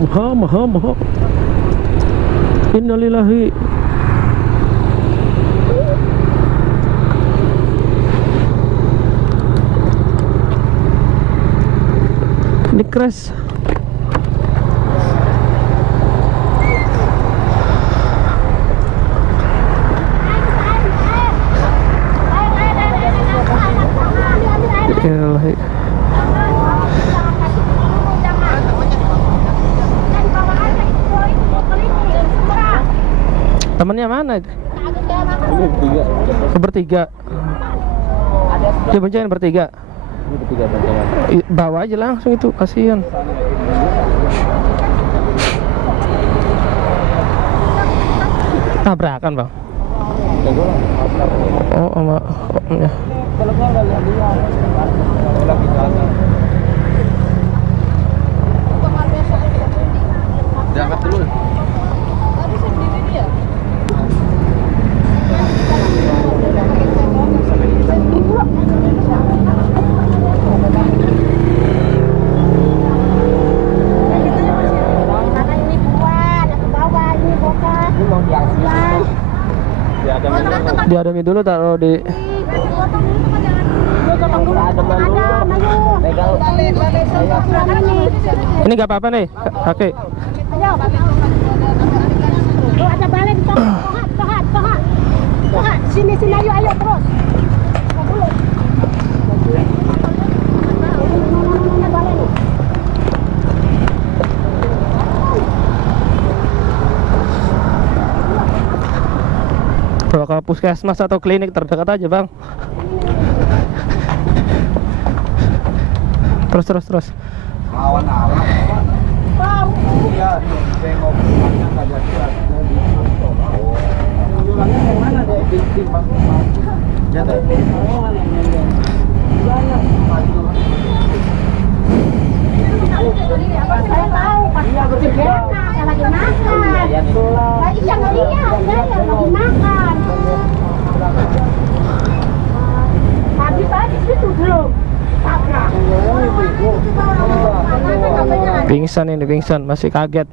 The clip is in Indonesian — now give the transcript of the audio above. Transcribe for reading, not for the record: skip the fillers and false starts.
Maha. Innalillahi. Ini crash. Temannya mana itu? Bertiga. Dia boncengan bertiga. Bawa aja langsung itu, kasihan. Tabrakan bang. Oh sama ya. Jangan dulu. Diademi dulu, taruh di. Ini nggak apa-apa nih, oke. Ada balik, tohat. Sini ayo terus. Bawa ke puskesmas atau klinik terdekat aja bang. Terus. Awan-awan. Iya, tengok nggak jadi. Jualannya yang mana deh? Di Bang. Jadi saya tahu pasti lagi makan. Iya lagi makan. Habis itu belum. Pingsan, masih kaget.